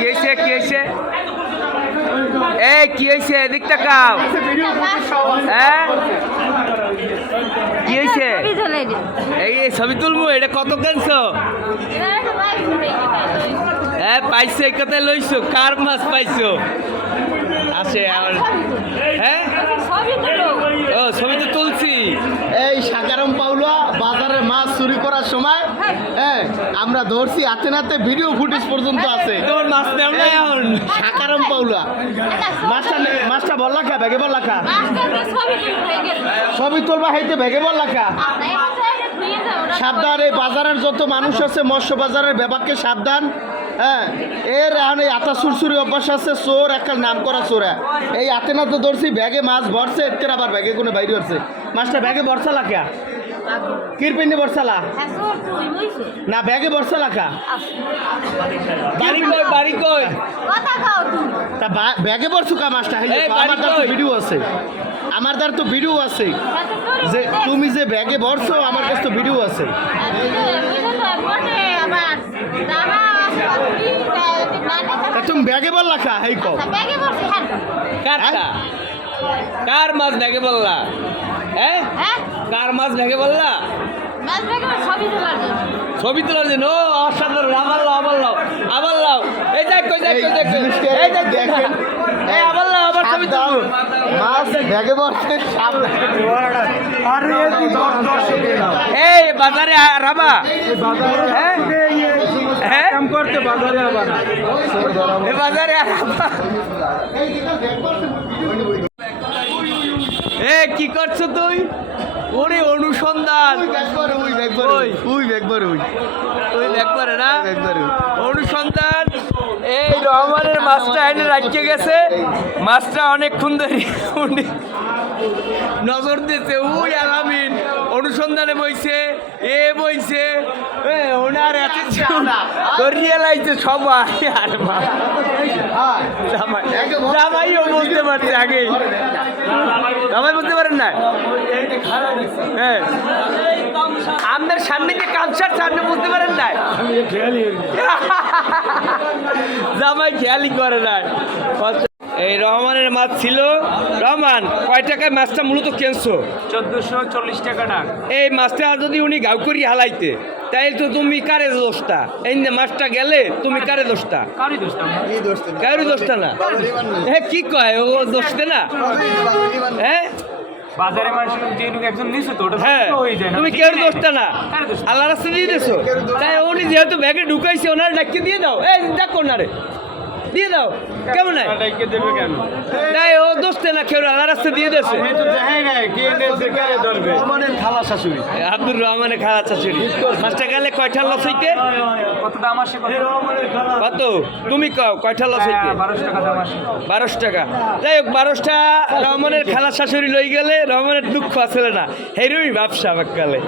কি হয়েছে কি হয়েছে? এই কি হয়েছে? এদিক তাকাও। হ্যাঁ? কি হয়েছে? এই ছবি তুলবো এটা কত কেনছো? হ্যাঁ পাইছো এই কথায় লইছো। কার মাছ পাইছো? আছে আমার হ্যাঁ ও ছবি তো তুলছি এই সাকারাম পাউলা বাজারে মাছ চুরি করার সময়? হ্যাঁ। আমরা ধরছি হাতে নাতে ভিডিও ফুটেজ পর্যন্ত আছে। তোমার মাছ নেও এখন। সাকারাম পাউলা। মাছটা মাছটা বললা খা ভেগে বললা খা সবই তোলবা হাইতে ভেগে বললা খা সাবধান এই বাজারের যত মানুষ আছে মৎস্য বাজারের ব্যাপারকে সাবধান। হ্যাঁ এর এখন এই আতা সুরসুরি অভ্যাস আছে চোর একটা নাম করা চোরা। এই হাতে না তো ধরছি ব্যাগে মাছ ভরছে এর আবার ব্যাগে কোনো বাইরে হচ্ছে। মাছটা ব্যাগে ভরসা লাখা। কিরপিন্নি বর্ষা লা না ব্যাগে বর্ষা লাখা বাড়ি কই বাড়ি কই? তা ব্যাগে বর্ষু কা এই, আমার তো ভিডিও আছে। আমার দ্বার তো ভিডিও আছে। যে তুমি যে ব্যাগে ভরছো আমার কাছে তো ভিডিও আছে। তুমি ব্যাগে বল লাখা হেই কও। কারটা কার মাছ ভেঙে বললা? হ্যাঁ? কার মাছ ভেঙে বললা ছবি তোলার জন্য। ও অসাধারণ। আবার লাও আবার লাও আবার লাও। এই দেখ কই দেখ কই দেখ এই দেখ দেখেন। এই আবার লাও আবার ছবি তুলবো মাছ ব্যাগে ভরছে সাবধান এই বাজারে রাবা হ্যাঁ? হ্যাঁ? করতে বাজারে আবার। এই বাজারে কি করছ তুই? ওরে অনুসন্ধান। অনুসন্ধান। এই রহমানের মাছটা এনে রাখিয়ে গেছে। মাছটা অনেকক্ষণ ধরে উনি নজর দিতে ওই আলামিন অনুসন্ধানে বইছে এ বইছে। ওনার এত ধরিয়ে লাইছে সবাই আর জামাইও বলতে পারছে আগেই। জামাই বলতে পারেন হ্যাঁ। আপনার সামনে যে কামসার সামনে বুঝতে পারেন না জামাই খেয়ালি করে না এই রহমানের মাছ ছিল। রহমান কয় টাকায় মাছটা মূলত কেনছো? চোদ্দশো চল্লিশ টাকা ডাক। এই মাছটা যদি উনি গাউ করি হালাইতে তাই তো তুমি কারে দোষটা? এই যে মাছটা গেলে তুমি কারে দোষটা? কারও দোষটা? না? হ্যাঁ কি কয়? ও দোষতে না হ্যাঁ? বাজারে মানুষ যে একজন নিছে তো ওটা হ্যাঁ হয়ে যায় তুমি কেউ দোষটা না। আল্লাহ রাস্তা দিয়ে দিছো। তাই উনি যেহেতু ব্যাগে ঢুকাইছে ওনার ডাকিয়ে দিয়ে দাও। এই ডাক ওনারে। দিয়ে দাও। কেমন নাই? কেন তাই ও দোষতে না কেউ আল্লাহ রাস্তা দিয়ে দিয়েছে। আমি তো দেখাই নাই কে নেছে কারে ধরবে? রহমানের খালা শাশুড়ি। আব্দুর মাছটা গেলে কয়টা লস হইতে? কত? দাম আসে কত কত? তুমি কও কয়টা লস হইতে? বারোশো টাকা বারোশো টাকা। যাই হোক বারোশটা রহমানের খালা শাশুড়ি লই গেলে রহমানের দুঃখ আসলে না। হেরুই ব্যবসা বাক্কালে